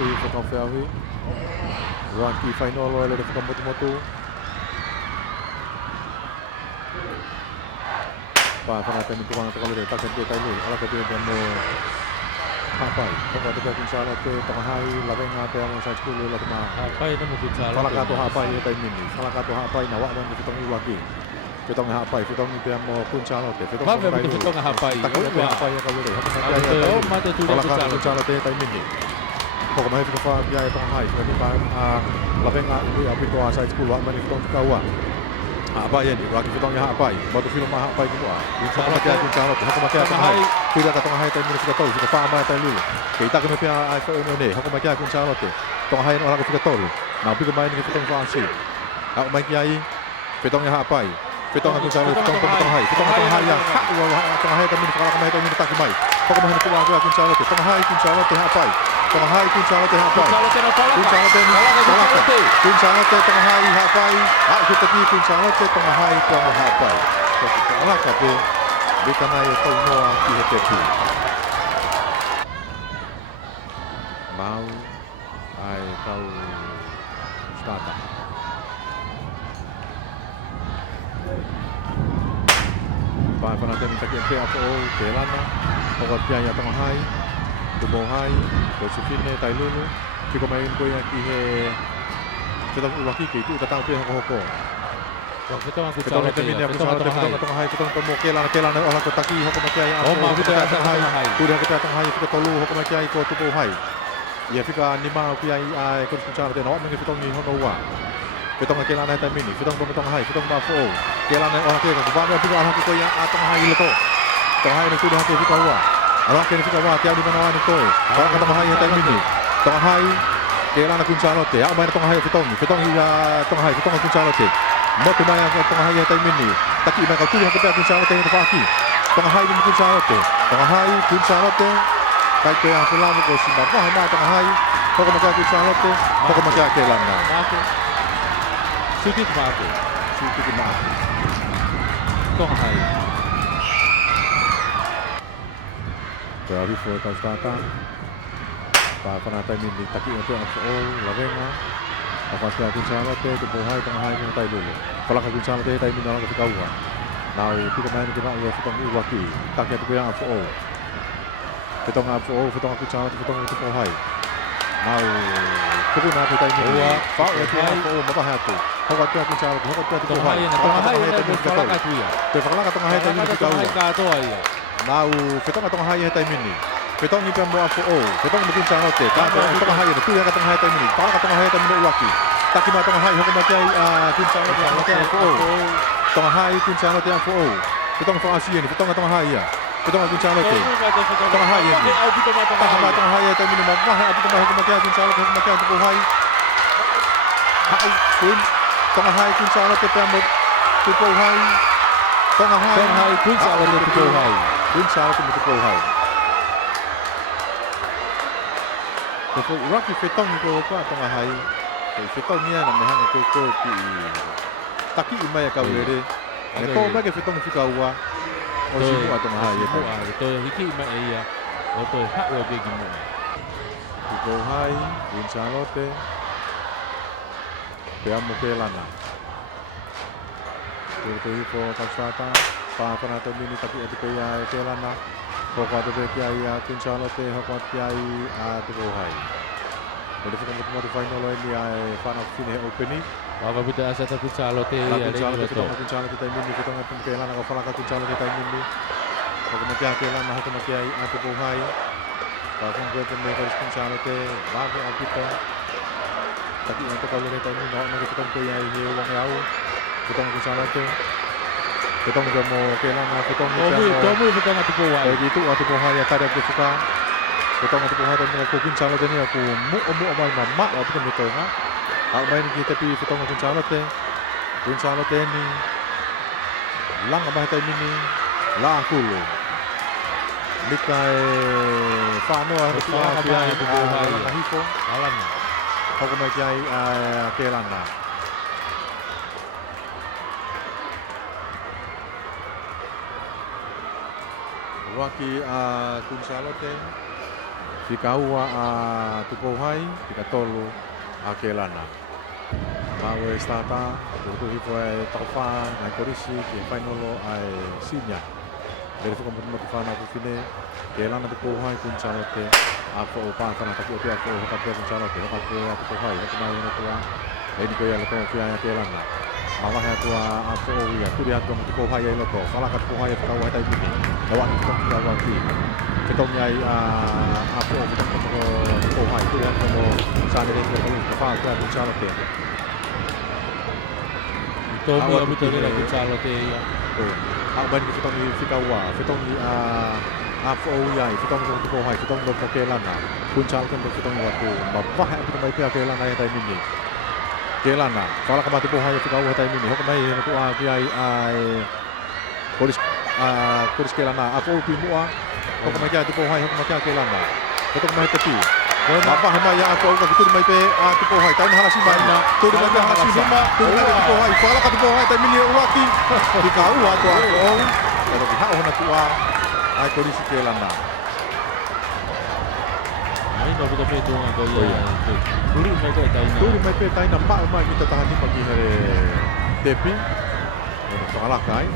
tu i whakawhiahui. Raki whainolo ele re whakamotumotu. Whanata ni tukana tukalure takan te tailu. Ala ka te mo hapai. Toka te kun sala te tangahai lavenga te amo sa skulu la tama. Hapai na mo kun sala. Fala ka to hapai e tai mini. Fala ka to hapai na wa man ki tong iwaki. Fitong hapai, fitong te amo kun sala te. Fitong hapai. Takan te hapai ka lure. Oh, mate tu kun sala te tai mini. Toka mai fika fa ya e tangahai. Ka pa lavenga i api to sa skulu man ki tong kawa. Hapai ni, lagi fitong ya hapai. Batu film hapai ki wa. Sama te kun sala te. Hako makia tangahai. Tidak kata tangahai tai mini fika to. Fika fa mai tai lulu. Kita kena pia ai fa ne. Hako makia kun sala te. Tangahai no ala fika to. Na pika mai ni fitong fa asi. Hako makia ai fitong ya hapai. Fitong kun sala fitong tangahai. Fitong tangahai ya. Tangahai tai mini fala mai tai mini tak mai. Hako mai ni kuwa kun sala te. Tangahai kun sala te hapai. Tangahai kun sala te hapai. Kun sala te ni. Kun sala te tangahai hapai. Kita ki kun sala te tangahai tong hapai. Ala ka pe bika nai e tau noa ki he te pi. Mau ai kau stata. Pai pana te taki pe apo o te lana. O kia ya tangahai. Tumohai, Josefine Tailulu, Kiko main ko yang ki fitong uwaki ki tu tatang pe hoko. Fitong aku Fitong te mini aku sala te fitong hai fitong tomo kela orang ko taki hoko makiai apo. Oh, kita hai. Kuda kita tang hai fitong tolu hoko makiai ko tupo hai. Ia fika nima ki ai ko sala te no mengi fitong ni hono wa. Fitong kela na te mini, fitong hai, fitong ma fo. Kela na orang ke ko ba me fika hoko ko yang atang hai leto. Tang hai ni kuda hako fika wa. Ala kena fika wa tiang di mana ni toi. Kalau kata mahai tai mini. Tangahai kela na kun sala te. Ama na tangahai fitong ya tangahai fitong kun sala te. Mo tu mai tangahai tai mini. Taki na ka tu ha ka kun sala te ni faki. Tangahai ni kun sala te. Tangahai kun sala te. Kai te ang pula mo ko simba. Wah ma tangahai. Poko maka kun sala te. Poko maka kela na. Sikit mate. Sikit mate. Tangahai. Berarti for kau stata. Pana tai mini taki untuk o lavenga. Apa sia kun sala te tu pohai tangahai kun tai dulu. Kalau kun sala te tai mini ala ka kawa. Nau tu main kita ia fitong iwaki. Taki tu yang o. Fitong kun sala fitong tu pohai. Nau tu na tu tai mini. Fa o tu o mata hatu. Hoko kun sala hoko tu pohai. Tangahai tu fala ka tu ya. Te fala ka tangahai tai mini kawa. Ka to ai. Nau fitong atong hai tai mini. Fitong ni pembo apo o. Fitong ni kunca note. Ka atong hai tu yang atong hai tai mini. Para atong hai tai mini uwaki. Taki ma atong hai hoko makai kunca note apo o. Tong hai kunca note apo o. Fitong fa asia ni fitong atong hai ya. Fitong kunca note. Tong hai ni. Tak ma atong hai tai mini ma ha apo hoko makai kunca note hoko makai tu hai. Hai kun tong hai kunca note pembo tu hai. Tong hai kunca note tu hai. Kunca note tu hai. Ko Rocky fitong ko atong hai. Fitong ni na mehan ko ki. Taki imai ka wele. Ne ko ma ke fitong fika wa. O si mo atong hai ya. To hiki imai ya. O to ha o ge gi mo. Ko hai in Charlotte. Pe amo ke lana. Ko hipo kasata. Pa kana to mini taki ati ya ke lana. Ko to be ki ai kun Charlotte ha ki ai a to hai. Jadi kita mau final ini final fine opening. Apa kita asa ta kun sala te ya kun sala kita ini kita ngatung kelan ka fala ka kun sala kita ini. Ko makia kelan na ko makia a to hai. Pa kung gete me ka kun sala te lago a kita. Tapi untuk kalau kita ini no kita ko ya ye wang yao. Kita kun sala te. Kita mau kelan na kita mau. Tomo kita ngatu ko wa. Jadi itu waktu ko hai ya tadi aku suka. Kita ngatu ko hai dan aku kun sala te ni aku mu amal mama aku kan betul ha. Hak main kita pi fitong kun sala te ni lang abah tai mini la kulo. Likai fano aku dia itu ha hiko alam. Aku mai kai kelana. Rocky kun sala te Fikaua tupo hai tika tolu a Kelana. Mawe stata tu hifoi tofa ngai korisi ki finalo ai sinya. Dari fuka matu fana ku fine Kelana tupo hai kuncalote apa opa kana tapi opa aku tapi kuncalote apa tupo hai apa mai no tua. Ini ko ya lo ko ya Kelana. Mama ya tua apa ya tu dia tu tupo hai ya lo ko. Fala ka tupo hai ka wa tai ni. Lawan tu ka wa ti. Ketong nyai apa ketong tupo hai tu ya ko sa ni ko ko fa ka kuncalote. Tomi Abutorera Kuncalote ya. Ban kita ni Fikawa, kita ni AFO ya, kita ni tupo hai, kita ni tupo Kelana. Kuncalote kita ni waktu bapa hai kita mai Kelana ya tai ni. Kelana, fala ka tupo hai Fikawa tai ni. Hok mai tu ai Koris Kelana, AFO pimua. Hok mai tupo hai, hok mai Kelana. Kita mai tepi. Bapa hai ya AFO ka kita mai tupo hai, tai hala si mai. Tu mai hala si mai. Tu mai tupo hai, fala ka tupo hai tai ni uaki. Fikawa tu AFO. Kalau kita ona tua ai Koris Kelana. Ini no betul betul ngako ya. Turi mai ko tai na. Turi mai pe tai nampak mai kita tahan ni pagi hari tepi. Soal kai.